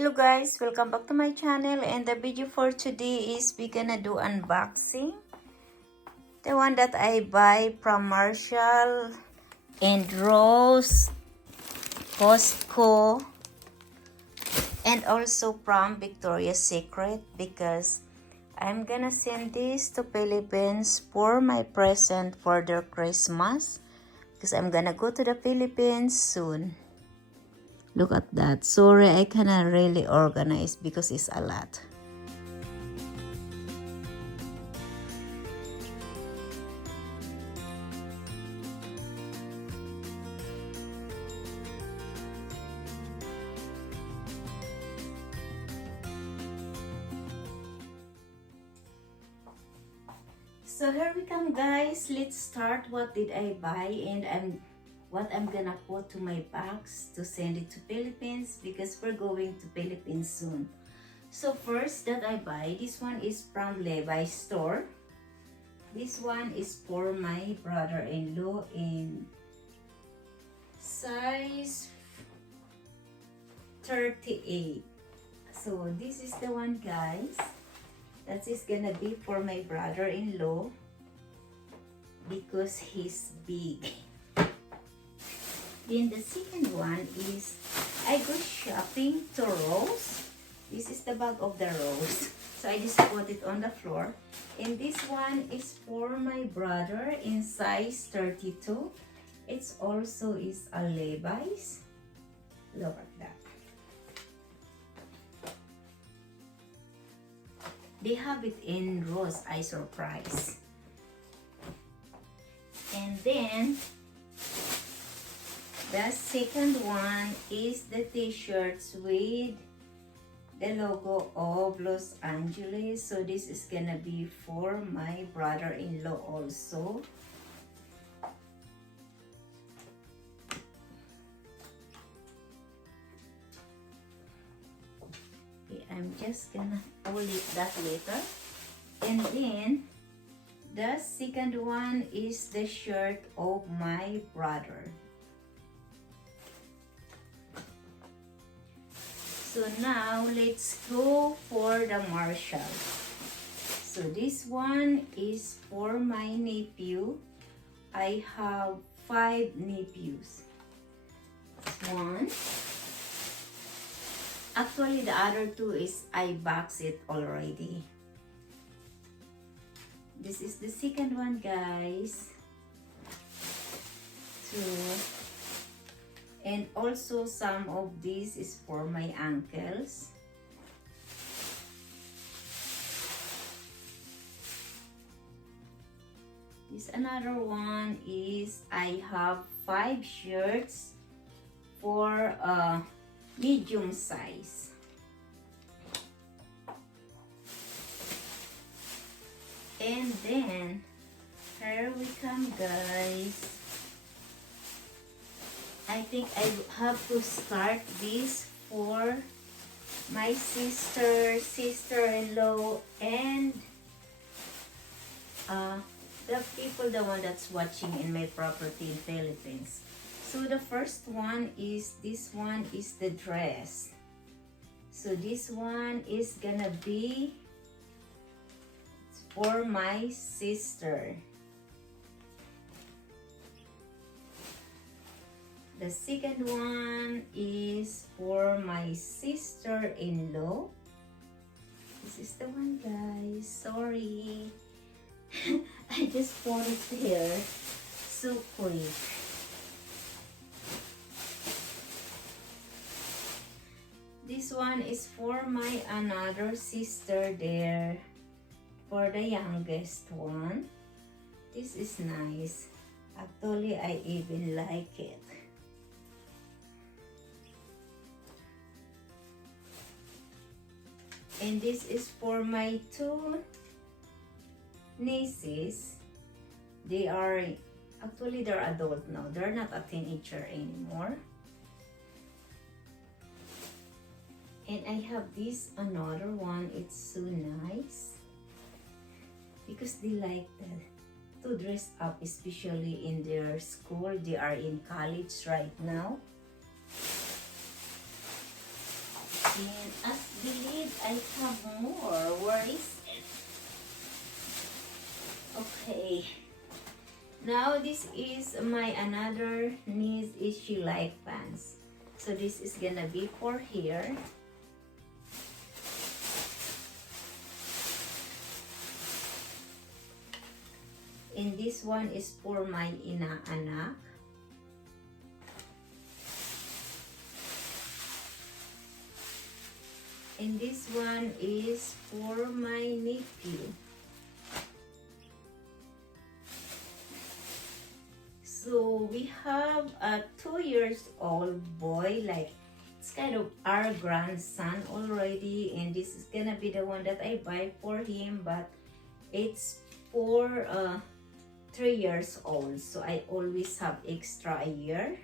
Hello guys, welcome back to my channel, and the video for today is we gonna do unboxing. The one that I buy from Marshall and Rose, Costco, and also from Victoria's Secret, because I'm gonna send this to Philippines for my present for their Christmas, because I'm gonna go to the Philippines soon. Look at that. Sorry, I cannot really organize because it's a lot. So here we come, guys. Let's start. What did I buy and what I'm gonna put to my box to send it to Philippines, because we're going to Philippines soon. So first that I buy, this one is from Levi's store. This one is for my brother-in-law in size 38. So this is the one, guys. That is gonna be for my brother-in-law because he's big. Then the second one is I go shopping to Rose. This is the bag of the Rose. So I just put it on the floor. And this one is for my brother in size 32. It's also is a Levi's. Look at that. They have it in rose. I surprised. And then the second one is the t-shirts with the logo of Los Angeles. So this is gonna be for my brother-in-law also. Okay, I'm just gonna pull it that later. And then the second one is the shirt of my brother. So now let's go for the Marshall. So this one is for my nephew. I have 5 nephews. One. Actually, the other 2 is I boxed it already. This is the second one, guys. 2. And also some of this is for my uncles. This another one is I have 5 shirts for medium size. And then here we come, guys. I think I have to start this for my sister-in-law, and the people, the one that's watching in my property in Philippines. So the first one is, this one is the dress. So this one is gonna be for my sister. The second one is for my sister-in-law. This is the one, guys. Sorry. I just put it here so quick. This one is for my another sister there, for the youngest one. This is nice. Actually, I even like it. And this is for my 2 nieces. They are, actually they're adult now. They're not a teenager anymore. And I have this another one. It's so nice because they like to dress up, especially in their school. They are in college right now. And as believe I have more. Where is it? Okay. Now this is my another niece is she like pants. So this is gonna be for here. And this one is for my inaanak. And this one is for my nephew. So we have a 2-year-old boy, like it's kind of our grandson already, and this is gonna be the one that I buy for him, but it's for 3 years old, so I always have extra a year.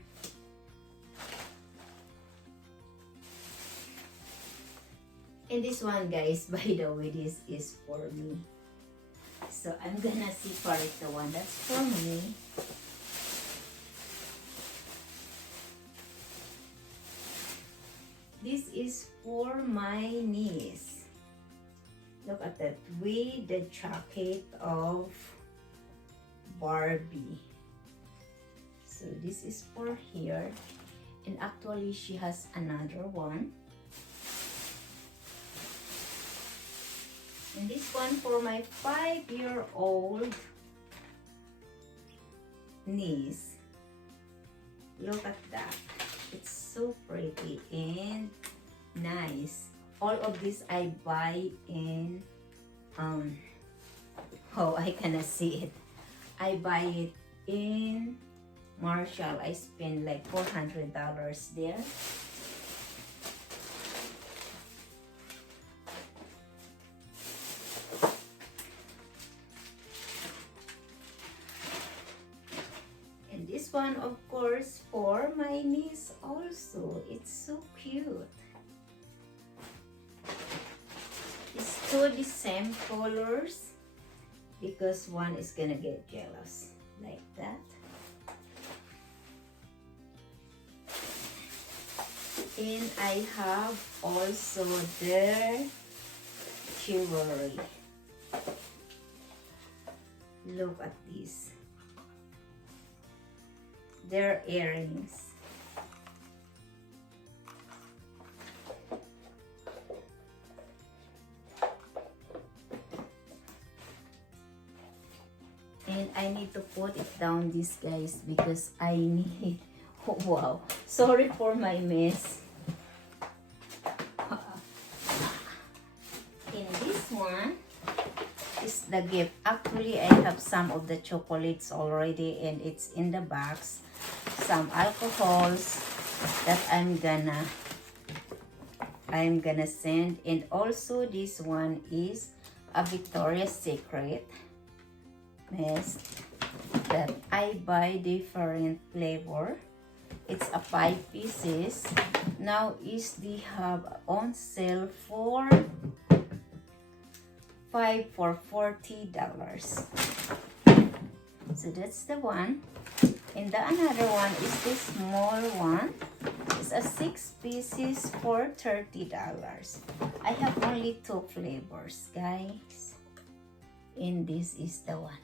And this one, guys, by the way, this is for me, so I'm gonna separate the one that's for me. This is for my niece. Look at that, with the jacket of Barbie. So this is for here, and actually she has another one. And this one for my 5-year-old niece. Look at that. It's so pretty and nice. All of this I buy in oh, I cannot see it. I buy it in Marshall. I spend like $400 there. And this one, of course, for my niece also. It's so cute. It's two the same colors, because one is gonna get jealous like that. And I have also their jewelry. Look at this. Their earrings. And I need to put it down, this, guys, because I need, oh, wow, sorry for my mess. And this one is the gift. Actually, I have some of the chocolates already, and it's in the box. Some alcohols that I'm gonna send. And also this one is a Victoria's Secret mess that I buy different flavor. It's a 5 pieces. Now is the have on sale for $5 for $40. So that's the one. And the another one is this small one. It's a 6 pieces for $30. I have only 2 flavors, guys. And this is the one.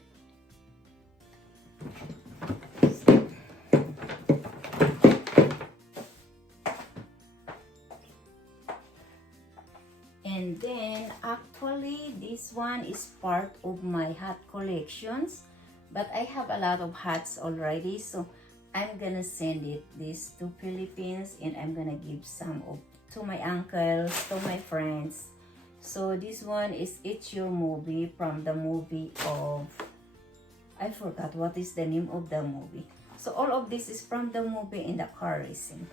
And then actually this one is part of my hat collections, but I have a lot of hats already, so I'm gonna send this to Philippines, and I'm gonna give some to my uncles, to my friends. So this one is It's Your Movie, from the movie of, I forgot what is the name of the movie. So all of this is from the movie in the car racing.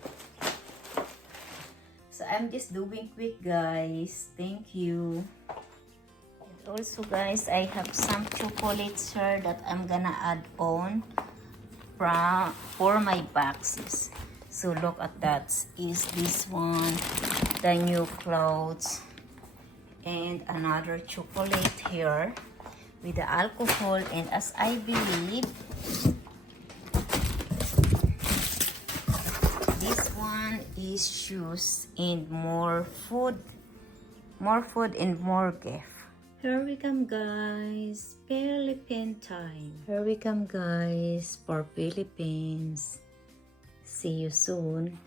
So I'm just doing quick, guys. Thank you. And also, guys, I have some chocolates here that I'm gonna add on for my boxes. So look at that. Is this one, the new clothes, and another chocolate here with the alcohol. And as I believe, this one these shoes and more food and more gift. Here we come guys, Philippine time. Here we come guys for Philippines. See you soon.